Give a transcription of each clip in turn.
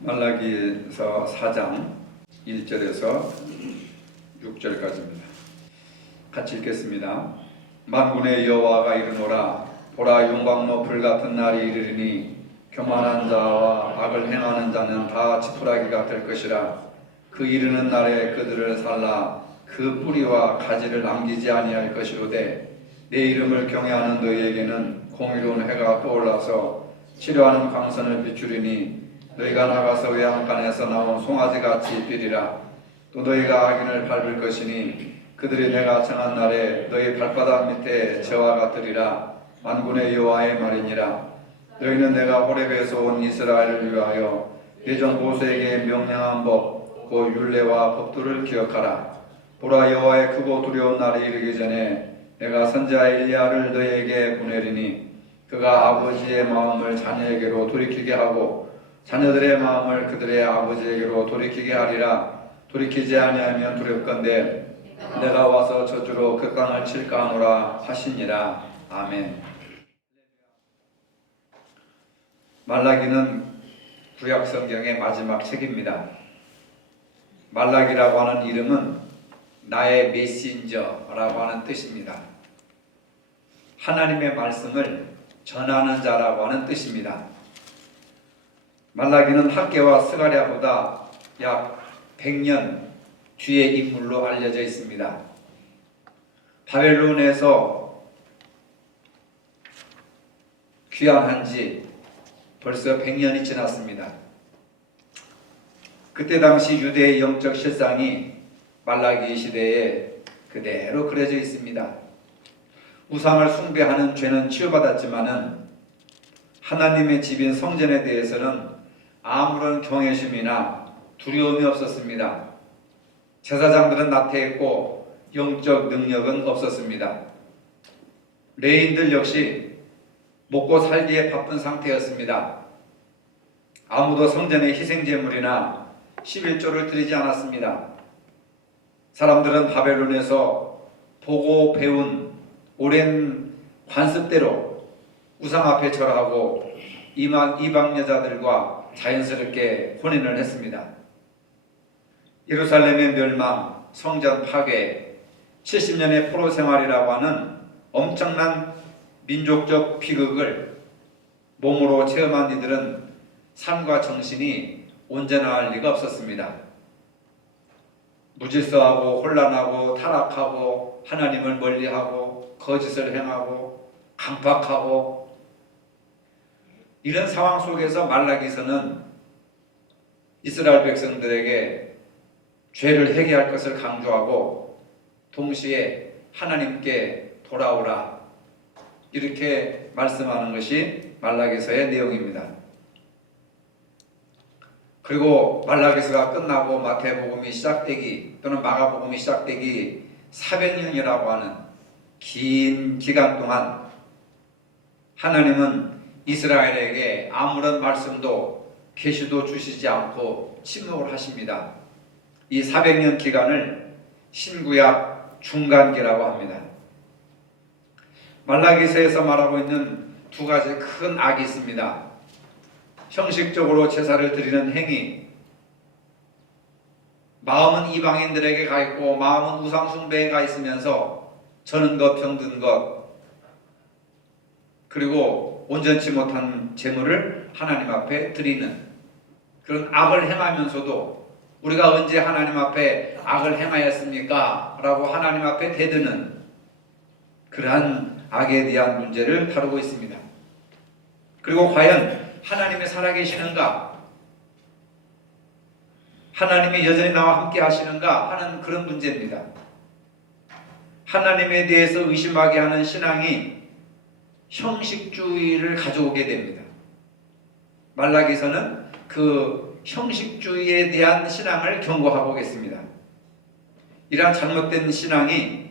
말라기서 4장 1절에서 6절까지입니다. 같이 읽겠습니다. 만군의 여호와가 이르노라. 보라, 용광로 불같은 날이 이르리니 교만한 자와 악을 행하는 자는 다 지푸라기가 될 것이라. 그 이르는 날에 그들을 살라 그 뿌리와 가지를 남기지 아니할 것이로되 내 이름을 경외하는 너희에게는 공의로운 해가 떠올라서 치료하는 광선을 비추리니 너희가 나가서 외양간에서 나온 송아지같이 뛰리라. 또 너희가 악인을 밟을 것이니 그들이 내가 정한 날에 너희 발바닥 밑에 저와 같으리라. 만군의 여호와의 말이니라. 너희는 내가 호렙에서 온 이스라엘을 위하여 내 종 모세에게 명령한 법, 그 율례와 법도를 기억하라. 보라, 여호와의 크고 두려운 날이 이르기 전에 내가 선지자 엘리야를 너희에게 보내리니 그가 아버지의 마음을 자녀에게로 돌이키게 하고 자녀들의 마음을 그들의 아버지에게로 돌이키게 하리라. 돌이키지 아니하면 두렵건대 내가 와서 저주로 그 땅을 칠까 하노라 하시니라. 아멘. 말라기는 구약 성경의 마지막 책입니다. 말라기라고 하는 이름은 나의 메신저라고 하는 뜻입니다. 하나님의 말씀을 전하는 자라고 하는 뜻입니다. 말라기는 학개와 스가랴보다 약 100년 뒤의 인물로 알려져 있습니다. 바벨론에서 귀환한 지 벌써 100년이 지났습니다. 그때 당시 유대의 영적 실상이 말라기 시대에 그대로 그려져 있습니다. 우상을 숭배하는 죄는 치유받았지만은 하나님의 집인 성전에 대해서는 아무런 경외심이나 두려움이 없었습니다. 제사장들은 나태했고 영적 능력은 없었습니다. 레인들 역시 먹고 살기에 바쁜 상태였습니다. 아무도 성전에 희생제물이나 11조를 드리지 않았습니다. 사람들은 바벨론에서 보고 배운 오랜 관습대로 우상 앞에 절하고 이방 여자들과 자연스럽게 혼인을 했습니다. 예루살렘의 멸망, 성전 파괴, 70년의 포로 생활이라고 하는 엄청난 민족적 비극을 몸으로 체험한 이들은 삶과 정신이 온전할 리가 없었습니다. 무질서하고 혼란하고 타락하고 하나님을 멀리하고 거짓을 행하고 강박하고 이런 상황 속에서 말라기서는 이스라엘 백성들에게 죄를 회개할 것을 강조하고 동시에 하나님께 돌아오라 이렇게 말씀하는 것이 말라기서의 내용입니다. 그리고 말라기서가 끝나고 마태복음이 시작되기 또는 마가복음이 시작되기 400년이라고 하는 긴 기간 동안 하나님은 이스라엘에게 아무런 말씀도 계시도 주시지 않고 침묵을 하십니다. 이 400년 기간을 신구약 중간기라고 합니다. 말라기서에서 말하고 있는 두 가지 큰 악이 있습니다. 형식적으로 제사를 드리는 행위, 마음은 이방인들에게 가 있고 마음은 우상 숭배에 가 있으면서 저는 것 병든 것, 그리고 온전치 못한 제물을 하나님 앞에 드리는 그런 악을 행하면서도 우리가 언제 하나님 앞에 악을 행하였습니까? 라고 하나님 앞에 대드는 그러한 악에 대한 문제를 다루고 있습니다. 그리고 과연 하나님이 살아계시는가? 하나님이 여전히 나와 함께 하시는가? 하는 그런 문제입니다. 하나님에 대해서 의심하게 하는 신앙이 형식주의를 가져오게 됩니다. 말라기서는 그 형식주의에 대한 신앙을 경고하고 있습니다. 이러한 잘못된 신앙이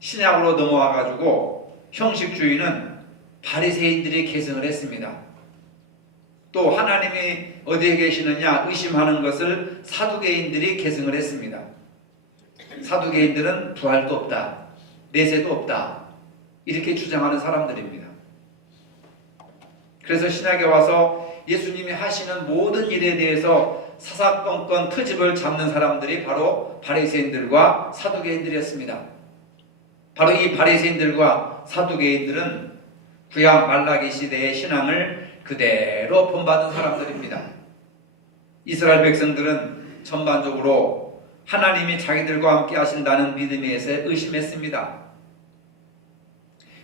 신약으로 넘어와 가지고 형식주의는 바리새인들이 계승을 했습니다. 또 하나님이 어디에 계시느냐 의심하는 것을 사두개인들이 계승을 했습니다. 사두개인들은 부활도 없다, 내세도 없다 이렇게 주장하는 사람들입니다. 그래서 신약에 와서 예수님이 하시는 모든 일에 대해서 사사건건 트집을 잡는 사람들이 바로 바리새인들과 사두개인들이었습니다. 바로 이 바리새인들과 사두개인들은 구약 말라기 시대의 신앙을 그대로 본받은 사람들입니다. 이스라엘 백성들은 전반적으로 하나님이 자기들과 함께 하신다는 믿음에서 의심했습니다.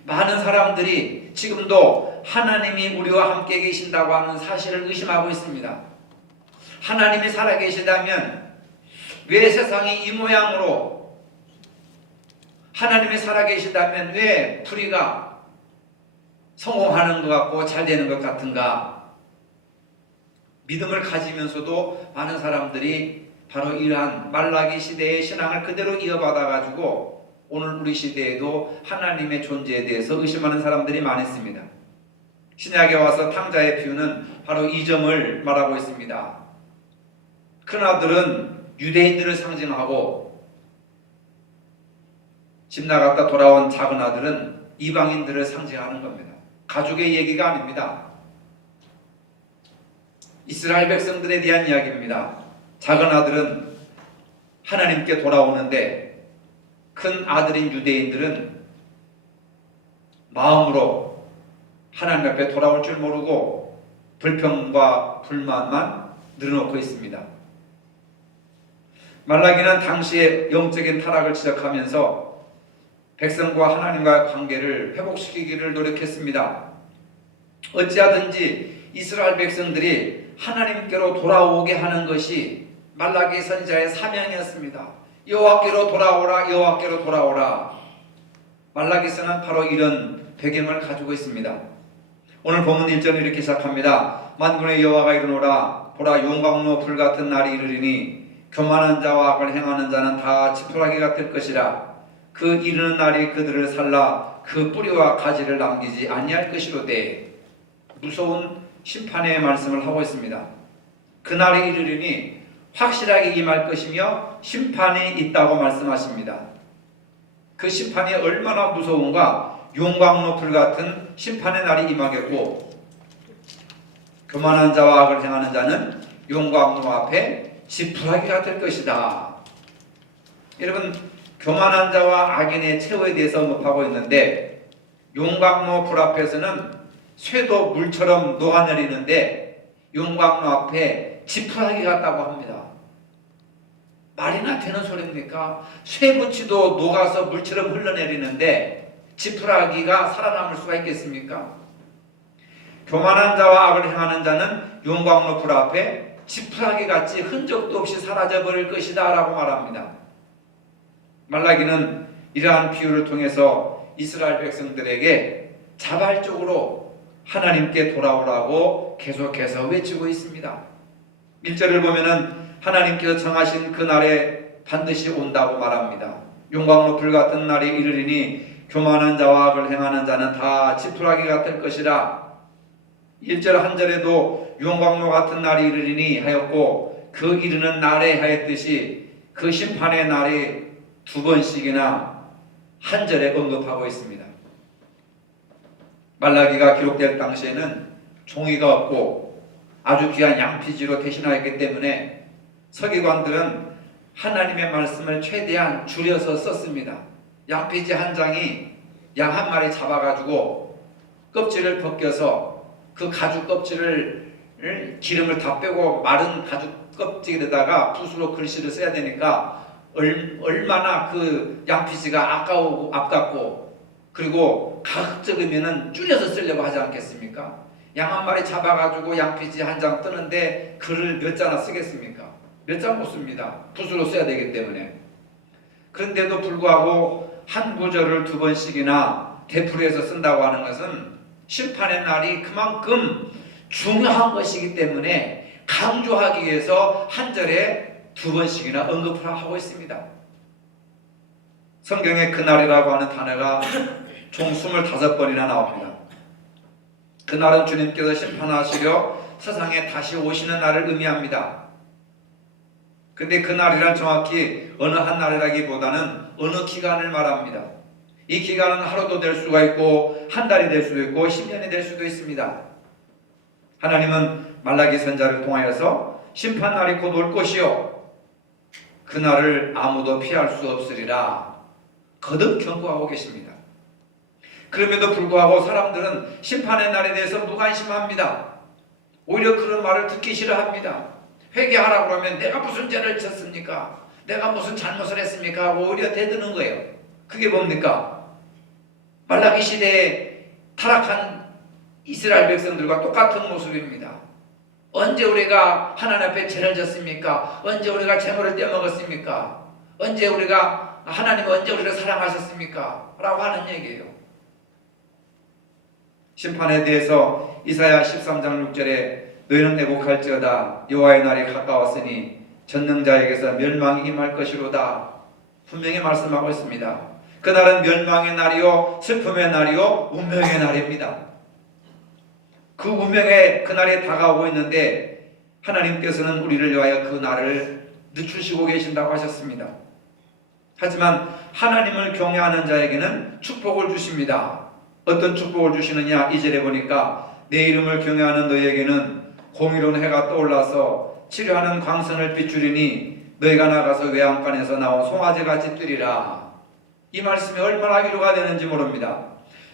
많은 사람들이 지금도 하나님이 우리와 함께 계신다고 하는 사실을 의심하고 있습니다. 하나님이 살아계시다면 왜 세상이 이 모양으로, 하나님이 살아계시다면 왜 불의가 성공하는 것 같고 잘 되는 것 같은가? 믿음을 가지면서도 많은 사람들이 바로 이러한 말라기 시대의 신앙을 그대로 이어받아가지고 오늘 우리 시대에도 하나님의 존재에 대해서 의심하는 사람들이 많습니다. 신약에 와서 탕자의 비유는 바로 이 점을 말하고 있습니다. 큰아들은 유대인들을 상징하고 집 나갔다 돌아온 작은 아들은 이방인들을 상징하는 겁니다. 가족의 얘기가 아닙니다. 이스라엘 백성들에 대한 이야기입니다. 작은 아들은 하나님께 돌아오는데 큰 아들인 유대인들은 마음으로 하나님 앞에 돌아올 줄 모르고 불평과 불만만 늘어놓고 있습니다. 말라기는 당시의 영적인 타락을 지적하면서 백성과 하나님과의 관계를 회복시키기를 노력했습니다. 어찌하든지 이스라엘 백성들이 하나님께로 돌아오게 하는 것이 말라기 선지자의 사명이었습니다. 여호와께로 돌아오라, 여호와께로 돌아오라. 말라기서는 바로 이런 배경을 가지고 있습니다. 오늘 본문 1절은 이렇게 시작합니다. 만군의 여호와가 이르노라, 보라 용광로 불같은 날이 이르리니 교만한 자와 악을 행하는 자는 다 지푸라기가 될 것이라. 그 이르는 날이 그들을 살라 그 뿌리와 가지를 남기지 아니할 것이로되. 무서운 심판의 말씀을 하고 있습니다. 그날이 이르리니 확실하게 임할 것이며 심판이 있다고 말씀하십니다. 그 심판이 얼마나 무서운가. 용광로 불같은 심판의 날이 임하겠고, 교만한 자와 악을 행하는 자는 용광로 앞에 지푸라기가 될 것이다. 여러분, 교만한 자와 악인의 최후에 대해서 언급하고 있는데, 용광로 불 앞에서는 쇠도 물처럼 녹아내리는데 용광로 앞에 지푸라기 같다고 합니다. 말이나 되는 소리입니까? 쇠붙이도 녹아서 물처럼 흘러내리는데 지푸라기가 살아남을 수가 있겠습니까? 교만한 자와 악을 행하는 자는 용광로 불 앞에 지푸라기 같이 흔적도 없이 사라져버릴 것이다 라고 말합니다. 말라기는 이러한 비유를 통해서 이스라엘 백성들에게 자발적으로 하나님께 돌아오라고 계속해서 외치고 있습니다. 1절을 보면은 하나님께서 정하신 그 날에 반드시 온다고 말합니다. 용광로 불같은 날이 이르리니 교만한 자와 악을 행하는 자는 다 지푸라기가 될 것이라. 1절 한 절에도 용광로 같은 날이 이르리니 하였고 그 이르는 날에 하였듯이 그 심판의 날이 두 번씩이나 한 절에 언급하고 있습니다. 말라기가 기록될 당시에는 종이가 없고 아주 귀한 양피지로 대신하였기 때문에 서기관들은 하나님의 말씀을 최대한 줄여서 썼습니다. 양피지 한 장이 양 한 마리 잡아가지고 껍질을 벗겨서 그 가죽 껍질을 기름을 다 빼고 마른 가죽 껍질에다가 붓으로 글씨를 써야 되니까 얼마나 그 양피지가 아깝고 그리고 가급적이면은 줄여서 쓰려고 하지 않겠습니까? 양 한 마리 잡아가지고 양피지 한 장 뜨는데 글을 몇 자나 쓰겠습니까? 몇 장 못 씁니다. 붓으로 써야 되기 때문에. 그런데도 불구하고 한 구절을 두 번씩이나 되풀이해서 쓴다고 하는 것은 심판의 날이 그만큼 중요한 것이기 때문에 강조하기 위해서 한 절에 두 번씩이나 언급을 하고 있습니다. 성경에 그날이라고 하는 단어가 총 25번이나 나옵니다. 그날은 주님께서 심판하시려 세상에 다시 오시는 날을 의미합니다. 근데 그날이란 정확히 어느 한 날이라기보다는 어느 기간을 말합니다. 이 기간은 하루도 될 수가 있고 한 달이 될 수도 있고 10년이 될 수도 있습니다. 하나님은 말라기 선자를 통하여서 심판날이 곧 올 것이요 그날을 아무도 피할 수 없으리라 거듭 경고하고 계십니다. 그럼에도 불구하고 사람들은 심판의 날에 대해서 무관심합니다. 오히려 그런 말을 듣기 싫어합니다. 회개하라고 하면 내가 무슨 죄를 졌습니까? 내가 무슨 잘못을 했습니까? 하고 오히려 대드는 거예요. 그게 뭡니까? 말라기 시대에 타락한 이스라엘 백성들과 똑같은 모습입니다. 언제 우리가 하나님 앞에 죄를 졌습니까? 언제 우리가 재물을 떼먹었습니까? 언제 우리가 하나님 언제 우리를 사랑하셨습니까? 라고 하는 얘기예요. 심판에 대해서 이사야 13장 6절에 너희는 애곡할지어다 여호와의 날이 가까웠으니 전능자에게서 멸망이 임할 것이로다 분명히 말씀하고 있습니다. 그날은 멸망의 날이요 슬픔의 날이요 운명의 날입니다. 그 운명의 그날이 다가오고 있는데 하나님께서는 우리를 위하여 그 날을 늦추시고 계신다고 하셨습니다. 하지만 하나님을 경외하는 자에게는 축복을 주십니다. 어떤 축복을 주시느냐? 2절에 보니까 내 이름을 경외하는 너희에게는 공의로운 해가 떠올라서 치료하는 광선을 비추리니 너희가 나가서 외양간에서 나온 송아지같이 뛰리라. 이 말씀이 얼마나 위로가 되는지 모릅니다.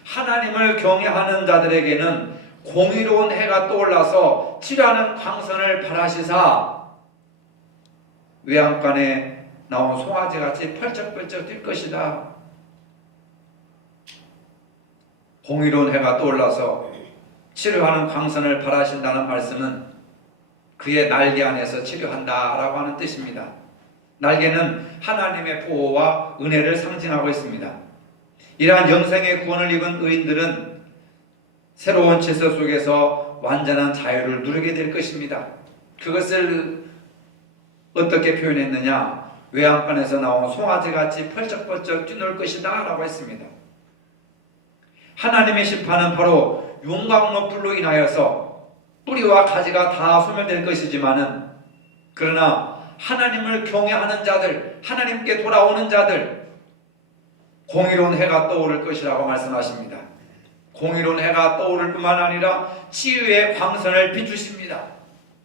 하나님을 경외하는 자들에게는 공의로운 해가 떠올라서 치료하는 광선을 발하시사 외양간에 나온 송아지같이 펄쩍펄쩍 뛸 것이다. 공의로운 해가 떠올라서 치료하는 광선을 발하신다는 말씀은 그의 날개 안에서 치료한다라고 하는 뜻입니다. 날개는 하나님의 보호와 은혜를 상징하고 있습니다. 이러한 영생의 구원을 입은 의인들은 새로운 질서 속에서 완전한 자유를 누리게 될 것입니다. 그것을 어떻게 표현했느냐? 외양간에서 나온 송아지같이 펄쩍펄쩍 뛰놀 것이다 라고 했습니다. 하나님의 심판은 바로 용광로 불로 인하여서 뿌리와 가지가 다 소멸될 것이지만은 그러나 하나님을 경외하는 자들, 하나님께 돌아오는 자들 공의로운 해가 떠오를 것이라고 말씀하십니다. 공의로운 해가 떠오를 뿐만 아니라 치유의 광선을 비추십니다.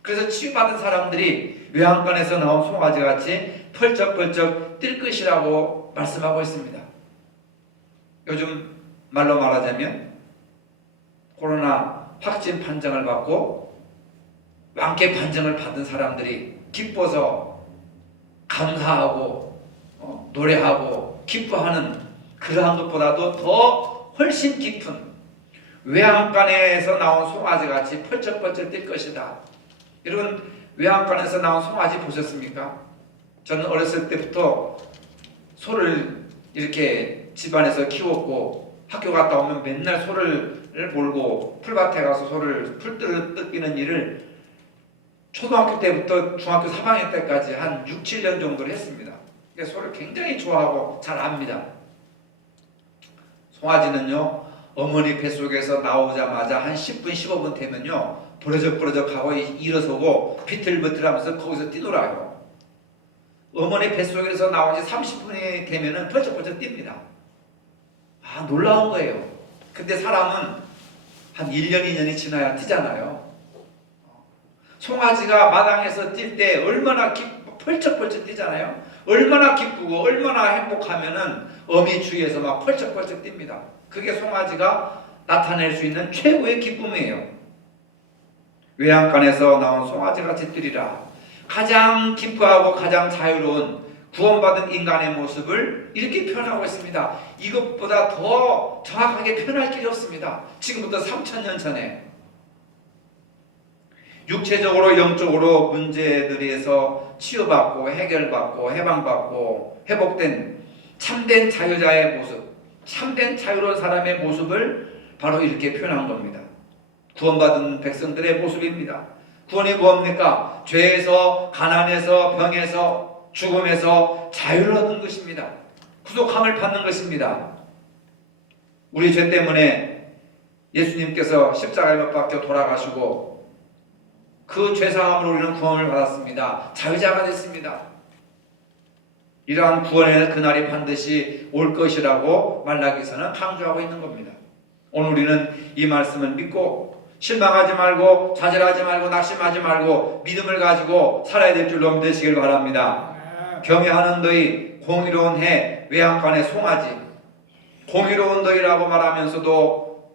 그래서 치유받은 사람들이 외양간에서 나온 송아지같이 펄쩍펄쩍 뛸 것이라고 말씀하고 있습니다. 요즘 말로 말하자면 코로나 확진 판정을 받고 완쾌 판정을 받은 사람들이 기뻐서 감사하고 노래하고 기뻐하는 그러한 것보다도 더 훨씬 깊은 외양간에서 나온 송아지같이 펄쩍펄쩍 뛸 것이다. 여러분 외양간에서 나온 송아지 보셨습니까? 저는 어렸을 때부터 소를 이렇게 집안에서 키웠고 학교 갔다 오면 맨날 소를 몰고 풀밭에 가서 소를 풀 뜯기는 일을 초등학교 때부터 중학교 3학년 때까지 한 6, 7년 정도를 했습니다. 그러니까 소를 굉장히 좋아하고 잘 압니다. 송아지는요 어머니 뱃속에서 나오자마자 한 10분 15분 되면요 부러적부러적하고 일어서고 비틀비틀하면서 거기서 뛰놀아요. 어머니 뱃속에서 나온 지 30분이 되면은 펄쩍펄쩍 뜁니다. 아 놀라운 거예요. 근데 사람은 한 1년 2년이 지나야 뛰잖아요. 송아지가 마당에서 뛸 때 얼마나 펄쩍펄쩍 뛰잖아요. 얼마나 기쁘고 얼마나 행복하면은 어미 주위에서 막 펄쩍펄쩍 뜁니다. 그게 송아지가 나타낼 수 있는 최고의 기쁨이에요. 외양간에서 나온 송아지같이 뛰리라. 가장 기뻐하고 가장 자유로운 구원받은 인간의 모습을 이렇게 표현하고 있습니다. 이것보다 더 정확하게 표현할 길이 없습니다. 지금부터 3000년 전에 육체적으로 영적으로 문제들에서 치유받고 해결받고 해방받고 회복된 참된 자유자의 모습, 참된 자유로운 사람의 모습을 바로 이렇게 표현한 겁니다. 구원받은 백성들의 모습입니다. 구원이 뭡니까? 죄에서, 가난에서, 병에서, 죽음에서 자유를 얻는 것입니다. 구속함을 받는 것입니다. 우리 죄 때문에 예수님께서 십자가에 못 박혀 돌아가시고 그 죄사함으로 우리는 구원을 받았습니다. 자유자가 됐습니다. 이러한 구원의 그날이 반드시 올 것이라고 말라기서는 강조하고 있는 겁니다. 오늘 우리는 이 말씀을 믿고 실망하지 말고 좌절하지 말고 낙심하지 말고 믿음을 가지고 살아야 될 줄로 믿으시길 바랍니다. 경외하는 너희 공의로운 해 외양간의 송아지. 공의로운 너희라고 말하면서도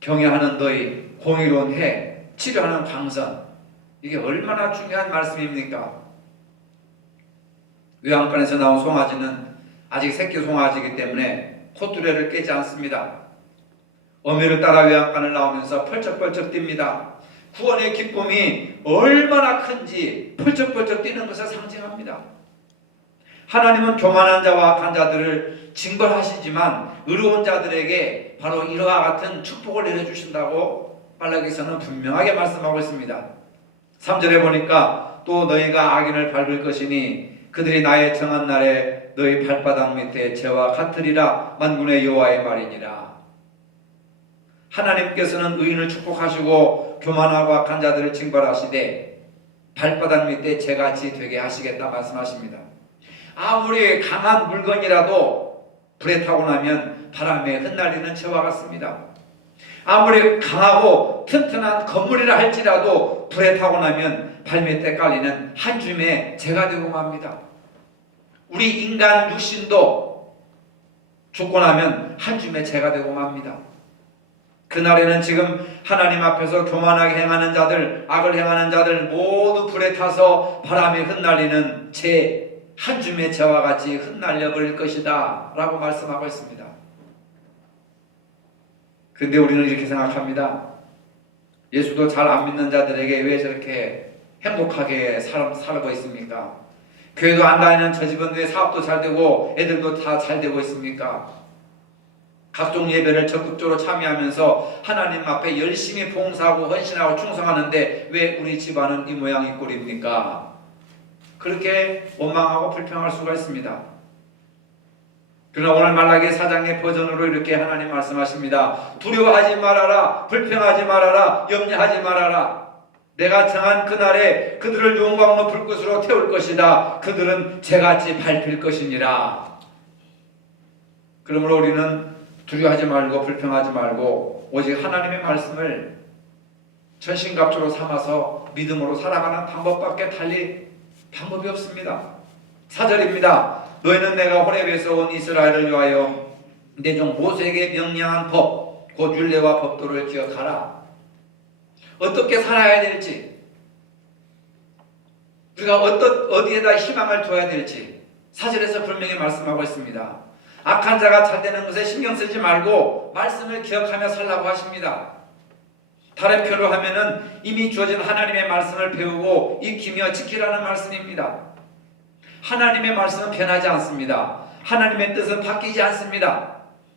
경외하는 너희 공의로운 해 치료하는 광선. 이게 얼마나 중요한 말씀입니까? 외양간에서 나온 송아지는 아직 새끼 송아지이기 때문에 콧뚜레를 깨지 않습니다. 어미를 따라 외양간을 나오면서 펄쩍펄쩍 뜁니다. 구원의 기쁨이 얼마나 큰지 펄쩍펄쩍 뛰는 것을 상징합니다. 하나님은 교만한 자와 악한 자들을 징벌하시지만 의로운 자들에게 바로 이와 같은 축복을 내려주신다고 말라기서는 분명하게 말씀하고 있습니다. 3절에 보니까 또 너희가 악인을 밟을 것이니 그들이 나의 정한 날에 너희 발바닥 밑에 재와 같으리라 만군의 여호와의 말이니라. 하나님께서는 의인을 축복하시고 교만하고 악한 자들을 징벌하시되 발바닥 밑에 재같이 되게 하시겠다 말씀하십니다. 아무리 강한 물건이라도 불에 타고 나면 바람에 흩날리는 재와 같습니다. 아무리 강하고 튼튼한 건물이라 할지라도 불에 타고 나면 발밑에 깔리는 한 줌의 재가 되고 맙니다. 우리 인간 육신도 죽고 나면 한 줌의 재가 되고 맙니다. 그날에는 지금 하나님 앞에서 교만하게 행하는 자들, 악을 행하는 자들 모두 불에 타서 바람에 흩날리는 재, 한 줌의 재와 같이 흩날려 버릴 것이다 라고 말씀하고 있습니다. 근데 우리는 이렇게 생각합니다. 예수도 잘 안 믿는 자들에게 왜 저렇게 행복하게 살고 있습니까? 교회도 안 다니는 저 집은 왜 사업도 잘 되고 애들도 다 잘 되고 있습니까? 각종 예배를 적극적으로 참여하면서 하나님 앞에 열심히 봉사하고 헌신하고 충성하는데 왜 우리 집안은 이 모양 이 꼴입니까? 그렇게 원망하고 불평할 수가 있습니다. 그러나 오늘 말라기 4장의 버전으로 이렇게 하나님 말씀하십니다. 두려워하지 말아라, 불평하지 말아라, 염려하지 말아라. 내가 정한 그날에 그들을 용광로 불꽃으로 태울 것이다. 그들은 재같이 밟힐 것이니라. 그러므로 우리는 두려워하지 말고 불평하지 말고 오직 하나님의 말씀을 전신갑주로 삼아서 믿음으로 살아가는 방법밖에 달리 방법이 없습니다. 4절입니다. 너희는 내가 호렙에서 온 이스라엘을 위하여 내 종 모세에게 명령한 법 곧 율례와 법도를 기억하라. 어떻게 살아야 될지, 우리가 어디에다 희망을 둬야 될지 4절에서 분명히 말씀하고 있습니다. 악한 자가 잘 되는 것에 신경 쓰지 말고 말씀을 기억하며 살라고 하십니다. 다른 표로 하면은 이미 주어진 하나님의 말씀을 배우고 익히며 지키라는 말씀입니다. 하나님의 말씀은 변하지 않습니다. 하나님의 뜻은 바뀌지 않습니다.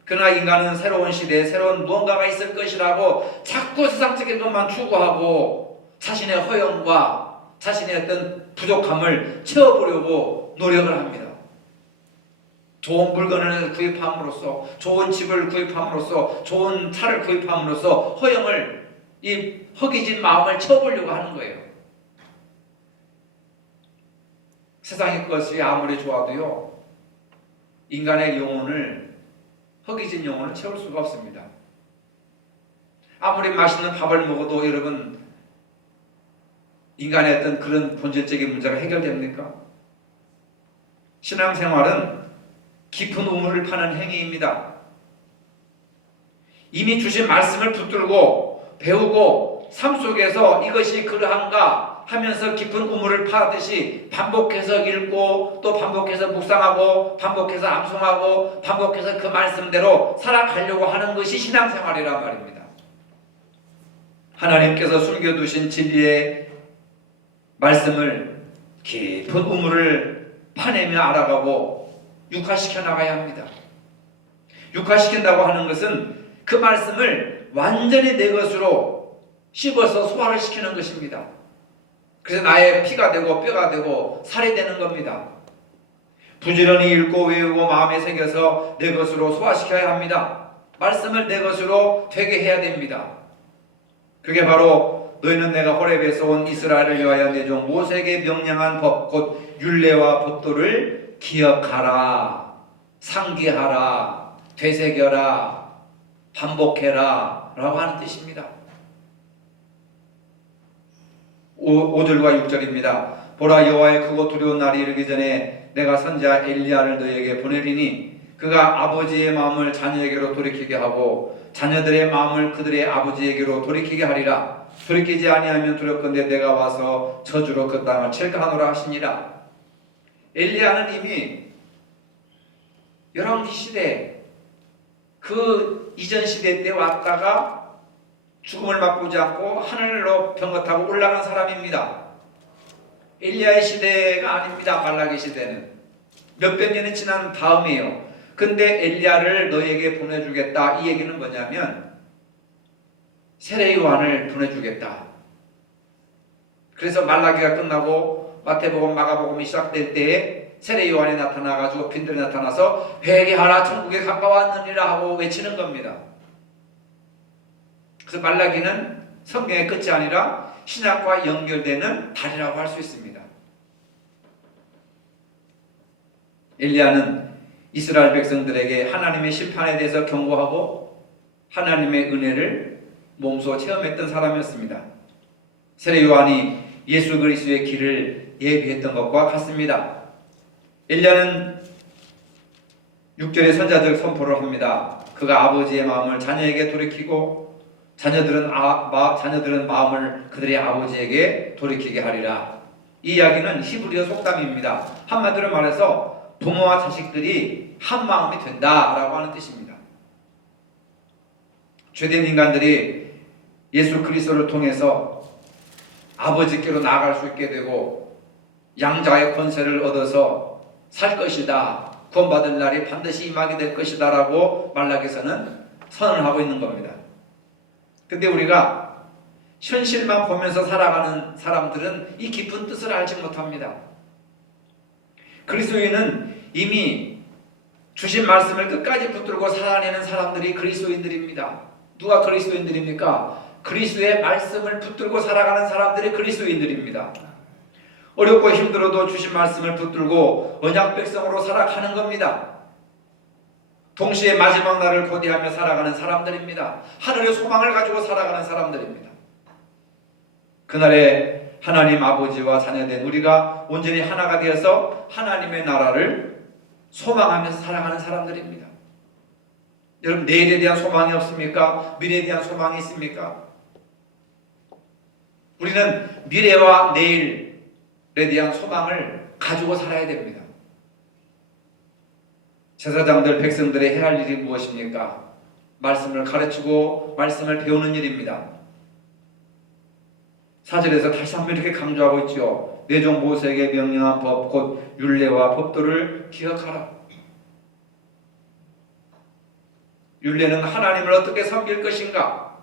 그러나 인간은 새로운 시대에 새로운 무언가가 있을 것이라고 자꾸 세상적인 것만 추구하고 자신의 허영과 자신의 어떤 부족함을 채워보려고 노력을 합니다. 좋은 물건을 구입함으로써, 좋은 집을 구입함으로써, 좋은 차를 구입함으로써 허영을, 이 허기진 마음을 채워보려고 하는 거예요. 세상의 것이 아무리 좋아도요, 인간의 영혼을, 허기진 영혼을 채울 수가 없습니다. 아무리 맛있는 밥을 먹어도 여러분, 인간의 어떤 그런 본질적인 문제가 해결됩니까? 신앙생활은 깊은 우물을 파는 행위입니다. 이미 주신 말씀을 붙들고 배우고 삶 속에서 이것이 그러한가 하면서 깊은 우물을 파듯이 반복해서 읽고 또 반복해서 묵상하고 반복해서 암송하고 반복해서 그 말씀대로 살아가려고 하는 것이 신앙생활이란 말입니다. 하나님께서 숨겨두신 진리의 말씀을 깊은 우물을 파내며 알아가고 육화시켜 나가야 합니다. 육화시킨다고 하는 것은 그 말씀을 완전히 내 것으로 씹어서 소화를 시키는 것입니다. 그래서 나의 피가 되고 뼈가 되고 살이 되는 겁니다. 부지런히 읽고 외우고 마음에 새겨서 내 것으로 소화시켜야 합니다. 말씀을 내 것으로 되게 해야 됩니다. 그게 바로 너희는 내가 호렙에서 온 이스라엘을 위하여 내 종 모세에게 명령한 법 곧 율례와 법도를 기억하라, 상기하라, 되새겨라, 반복해라, 라고 하는 뜻입니다. 5절과 6절입니다. 보라, 여호와의 크고 두려운 날이 이르기 전에 내가 선지자 엘리야를 너에게 보내리니 그가 아버지의 마음을 자녀에게로 돌이키게 하고 자녀들의 마음을 그들의 아버지에게로 돌이키게 하리라. 돌이키지 아니하면 두렵건대 내가 와서 저주로 그 땅을 칠까하노라 하시니라. 엘리야는 이미 열왕기 시대, 그 이전 시대 때 왔다가 죽음을 맛보지 않고 하늘로 병거타고 올라간 사람입니다. 엘리야의 시대가 아닙니다. 말라기 시대는 몇백 년이 지난 다음이에요. 근데 엘리야를 너에게 보내주겠다, 이 얘기는 뭐냐면 세례 요한을 보내주겠다. 그래서 말라기가 끝나고 마태복음, 마가복음이 시작될 때에 세례 요한이 나타나가지고 빈들이 나타나서 회개하라, 천국에 가까웠느니라 하고 외치는 겁니다. 그래서 말라기는 성경의 끝이 아니라 신약과 연결되는 달이라고 할 수 있습니다. 엘리야는 이스라엘 백성들에게 하나님의 심판에 대해서 경고하고 하나님의 은혜를 몸소 체험했던 사람이었습니다. 세례 요한이 예수 그리스도의 길을 예비했던 것과 같습니다. 엘리야는 6절의 선자적 선포를 합니다. 그가 아버지의 마음을 자녀에게 돌이키고 자녀들은 마음을 그들의 아버지에게 돌이키게 하리라. 이 이야기는 히브리어 속담입니다. 한마디로 말해서 부모와 자식들이 한 마음이 된다라고 하는 뜻입니다. 죄된 인간들이 예수 그리스도를 통해서 아버지께로 나아갈 수 있게 되고 양자의 권세를 얻어서 살 것이다, 구원받을 날이 반드시 임하게 될 것이다 라고 말라기서는 선언하고 있는 겁니다. 근데 우리가 현실만 보면서 살아가는 사람들은 이 깊은 뜻을 알지 못합니다. 그리스도인은 이미 주신 말씀을 끝까지 붙들고 살아내는 사람들이 그리스도인들입니다. 누가 그리스도인들입니까? 그리스도의 말씀을 붙들고 살아가는 사람들이 그리스도인들입니다. 어렵고 힘들어도 주신 말씀을 붙들고 언약 백성으로 살아가는 겁니다. 동시에 마지막 날을 고대하며 살아가는 사람들입니다. 하늘의 소망을 가지고 살아가는 사람들입니다. 그날에 하나님 아버지와 자녀된 우리가 온전히 하나가 되어서 하나님의 나라를 소망하면서 살아가는 사람들입니다. 여러분, 내일에 대한 소망이 없습니까? 미래에 대한 소망이 있습니까? 우리는 미래와 내일에 대한 소망을 가지고 살아야 됩니다. 제사장들, 백성들의 해야 할 일이 무엇입니까? 말씀을 가르치고 말씀을 배우는 일입니다. 4절에서 다시 한번 이렇게 강조하고 있죠. 내 종 모세에게 명령한 법, 곧 율례와 법도를 기억하라. 율례는 하나님을 어떻게 섬길 것인가?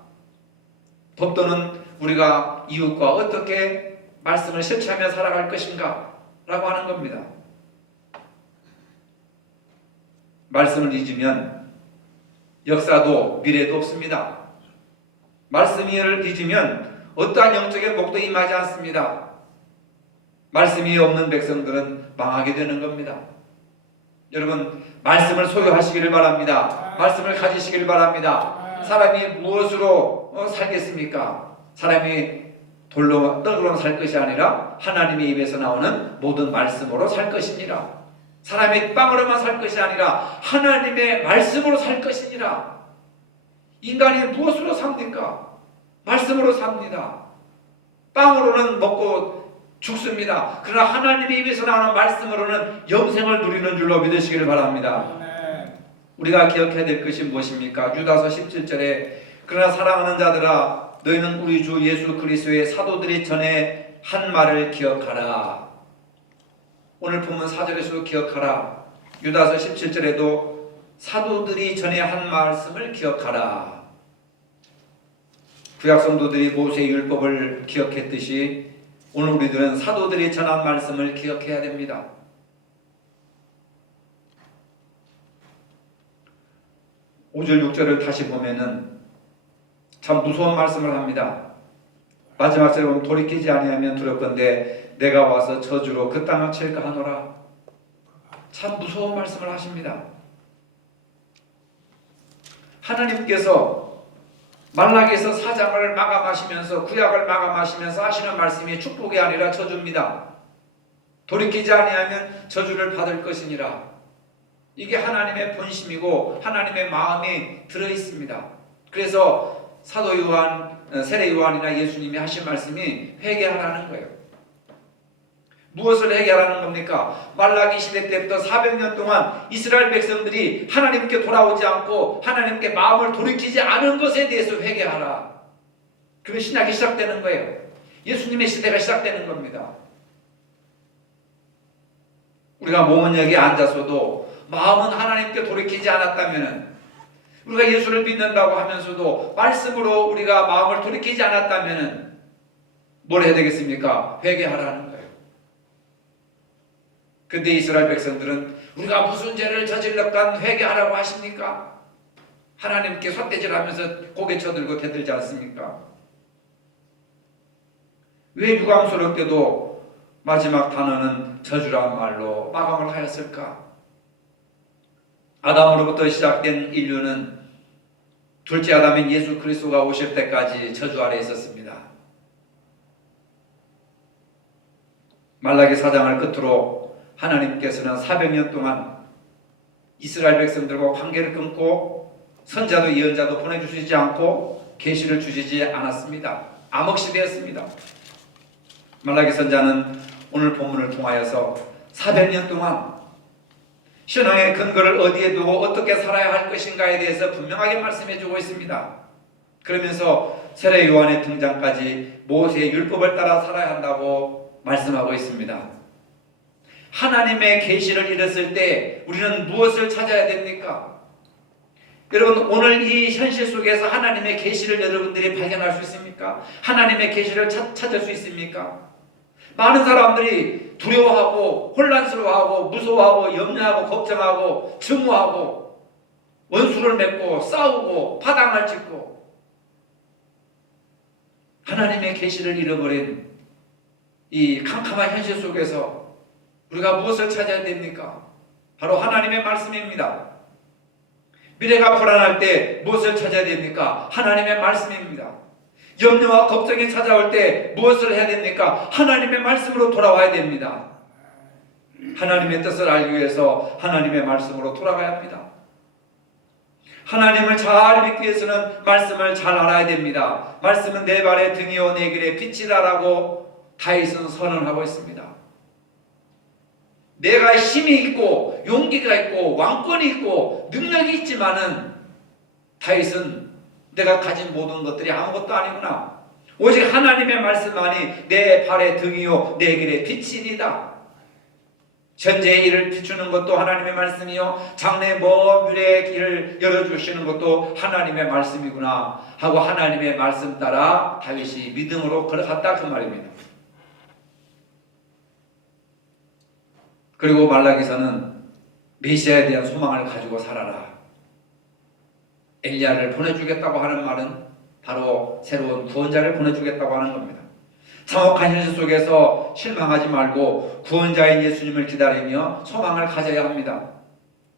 법도는 우리가 이웃과 어떻게 말씀을 실천하며 살아갈 것인가? 라고 하는 겁니다. 말씀을 잊으면 역사도 미래도 없습니다. 말씀을 잊으면 어떠한 영적인 복도 임하지 않습니다. 말씀이 없는 백성들은 망하게 되는 겁니다. 여러분, 말씀을 소유하시기를 바랍니다. 말씀을 가지시기를 바랍니다. 사람이 무엇으로 살겠습니까? 사람이 돌로 떡으로 살 것이 아니라 하나님의 입에서 나오는 모든 말씀으로 살 것이니라. 사람이 빵으로만 살 것이 아니라 하나님의 말씀으로 살 것이니라. 인간이 무엇으로 삽니까? 말씀으로 삽니다. 빵으로는 먹고 죽습니다. 그러나 하나님의 입에서 나오는 말씀으로는 영생을 누리는 줄로 믿으시기를 바랍니다. 우리가 기억해야 될 것이 무엇입니까? 유다서 17절에 그러나 사랑하는 자들아, 너희는 우리 주 예수 그리스도의 사도들이 전에 한 말을 기억하라. 오늘 보면 4절에서도 기억하라. 유다서 17절에도 사도들이 전에 한 말씀을 기억하라. 구약 성도들이 모세의 율법을 기억했듯이 오늘 우리들은 사도들이 전한 말씀을 기억해야 됩니다. (5절 6절을) 다시 보면은 참 무서운 말씀을 합니다. 마지막 절에 보면 돌이키지 아니하면 두렵건대 내가 와서 저주로 그 땅을 칠까 하노라. 참 무서운 말씀을 하십니다. 하나님께서 말라기에서 4장을 마감하시면서 구약을 마감하시면서 하시는 말씀이 축복이 아니라 저주입니다. 돌이키지 아니하면 저주를 받을 것이니라. 이게 하나님의 본심이고 하나님의 마음이 들어있습니다. 그래서 사도 요한, 세례 요한이나 예수님이 하신 말씀이 회개하라는 거예요. 무엇을 회개하라는 겁니까? 말라기 시대 때부터 400년 동안 이스라엘 백성들이 하나님께 돌아오지 않고 하나님께 마음을 돌이키지 않은 것에 대해서 회개하라. 그러면 신약이 시작되는 거예요. 예수님의 시대가 시작되는 겁니다. 우리가 몸은 여기 앉아서도 마음은 하나님께 돌이키지 않았다면, 우리가 예수를 믿는다고 하면서도 말씀으로 우리가 마음을 돌이키지 않았다면 뭘 해야 되겠습니까? 회개하라는 거예요. 근데 이스라엘 백성들은 우리가 무슨 죄를 저질렀간 회개하라고 하십니까? 하나님께 삿대질하면서 고개 쳐들고 대들지 않습니까? 왜 유감스럽게도 마지막 단어는 저주란 말로 마감을 하였을까? 아담으로부터 시작된 인류는 둘째 아담인 예수 그리스도가 오실 때까지 저주 아래 있었습니다. 말라기 4장을 끝으로 하나님께서는 400년 동안 이스라엘 백성들과 관계를 끊고 선자도 예언자도 보내주시지 않고 계시를 주시지 않았습니다. 암흑시대였습니다. 말라기 선자는 오늘 본문을 통하여서 400년 동안 신앙의 근거를 어디에 두고 어떻게 살아야 할 것인가에 대해서 분명하게 말씀해 주고 있습니다. 그러면서 세례 요한의 등장까지 모세의 율법을 따라 살아야 한다고 말씀하고 있습니다. 하나님의 계시를 잃었을 때 우리는 무엇을 찾아야 됩니까? 여러분, 오늘 이 현실 속에서 하나님의 계시를 여러분들이 발견할 수 있습니까? 하나님의 계시를 찾을 수 있습니까? 많은 사람들이 두려워하고 혼란스러워하고 무서워하고 염려하고 걱정하고 증오하고 원수를 맺고 싸우고 파당을 짓고 하나님의 계시를 잃어버린 이 캄캄한 현실 속에서 우리가 무엇을 찾아야 됩니까? 바로 하나님의 말씀입니다. 미래가 불안할 때 무엇을 찾아야 됩니까? 하나님의 말씀입니다. 염려와 걱정이 찾아올 때 무엇을 해야 됩니까? 하나님의 말씀으로 돌아와야 됩니다. 하나님의 뜻을 알기 위해서 하나님의 말씀으로 돌아가야 합니다. 하나님을 잘 믿기 위해서는 말씀을 잘 알아야 됩니다. 말씀은 내 발의 등이요 내 길의 빛이라라고 다윗은 선언하고 있습니다. 내가 힘이 있고 용기가 있고 왕권이 있고 능력이 있지만은 다윗은 내가 가진 모든 것들이 아무것도 아니구나. 오직 하나님의 말씀만이 내 발의 등이요 내 길의 빛이니다. 현재의 일을 비추는 것도 하나님의 말씀이요 장래 먼 미래의 길을 열어주시는 것도 하나님의 말씀이구나 하고 하나님의 말씀 따라 다윗이 믿음으로 걸어갔다 그 말입니다. 그리고 말라기서는 메시아에 대한 소망을 가지고 살아라. 엘리야를 보내주겠다고 하는 말은 바로 새로운 구원자를 보내주겠다고 하는 겁니다. 참혹한 현실 속에서 실망하지 말고 구원자인 예수님을 기다리며 소망을 가져야 합니다.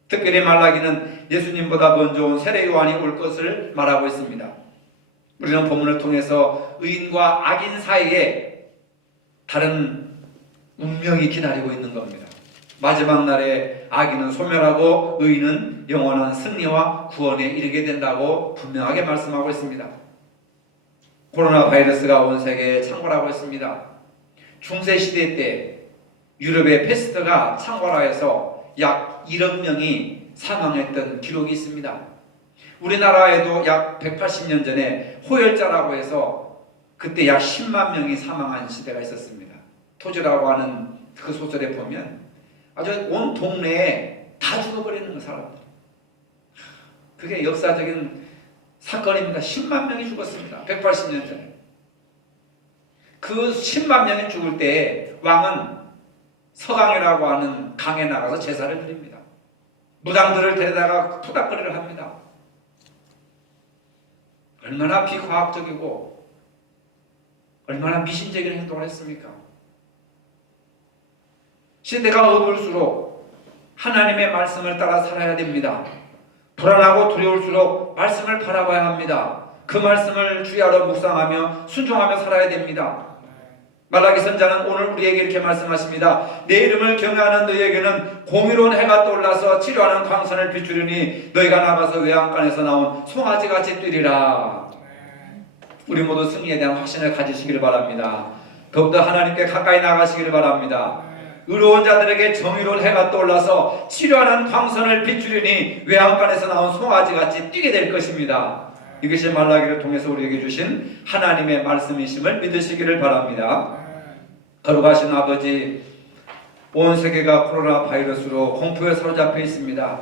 특별히 말라기는 예수님보다 먼저 온 세례 요한이 올 것을 말하고 있습니다. 우리는 본문을 통해서 의인과 악인 사이에 다른 운명이 기다리고 있는 겁니다. 마지막 날에 악인은 소멸하고 의인은 영원한 승리와 구원에 이르게 된다고 분명하게 말씀하고 있습니다. 코로나 바이러스가 온 세계에 창궐하고 있습니다. 중세시대 때 유럽의 패스트가 창궐하여서 약 1억 명이 사망했던 기록이 있습니다. 우리나라에도 약 180년 전에 호열자라고 해서 그때 약 10만 명이 사망한 시대가 있었습니다. 토지라고 하는 그 소설에 보면 아주 온 동네에 다 죽어버리는 사람들. 그게 역사적인 사건입니다. 10만 명이 죽었습니다. 180년 전에. 그 10만 명이 죽을 때 왕은 서강이라고 하는 강에 나가서 제사를 드립니다. 무당들을 데려다가 토닥거리를 합니다. 얼마나 비과학적이고 얼마나 미신적인 행동을 했습니까? 시대가 어두울수록 하나님의 말씀을 따라 살아야 됩니다. 불안하고 두려울수록 말씀을 바라봐야 합니다. 그 말씀을 주야로 묵상하며 순종하며 살아야 됩니다. 말라기 선자는 오늘 우리에게 이렇게 말씀하십니다. 내 이름을 경외하는 너희에게는 공의로운 해가 떠올라서 치료하는 광선을 비추리니 너희가 나가서 외양간에서 나온 송아지같이 뛰리라. 우리 모두 승리에 대한 확신을 가지시길 바랍니다. 더욱더 하나님께 가까이 나가시길 바랍니다. 의로운 자들에게 정의로운 해가 떠올라서 치료하는 광선을 비추리니 외양간에서 나온 송아지같이 뛰게 될 것입니다. 이것이 말라기를 통해서 우리에게 주신 하나님의 말씀이심을 믿으시기를 바랍니다. 거룩하신 아버지, 온 세계가 코로나 바이러스로 공포에 사로잡혀 있습니다.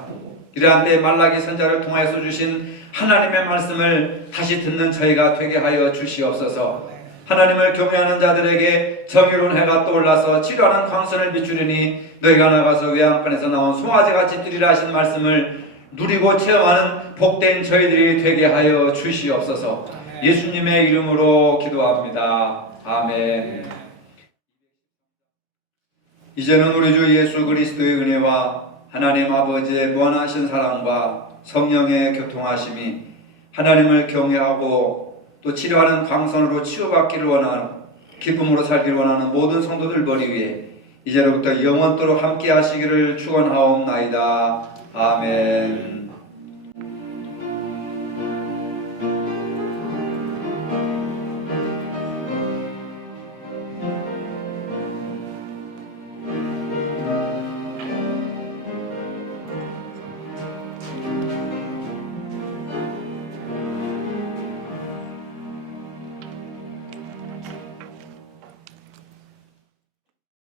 이러한 때 말라기 선자를 통하여서 주신 하나님의 말씀을 다시 듣는 저희가 되게 하여 주시옵소서. 하나님을 경외하는 자들에게 정의로운 해가 떠올라서 치료하는 광선을 비추리니 너희가 나가서 외양간에서 나온 송아지같이 뛰리라 하신 말씀을 누리고 체험하는 복된 저희들이 되게 하여 주시옵소서. 예수님의 이름으로 기도합니다. 아멘. 이제는 우리 주 예수 그리스도의 은혜와 하나님 아버지의 무한하신 사랑과 성령의 교통하심이 하나님을 경외하고 또 치료하는 광선으로 치유받기를 원하는, 기쁨으로 살기를 원하는 모든 성도들 머리 위에 이제로부터 영원토록 함께 하시기를 축원하옵나이다. 아멘.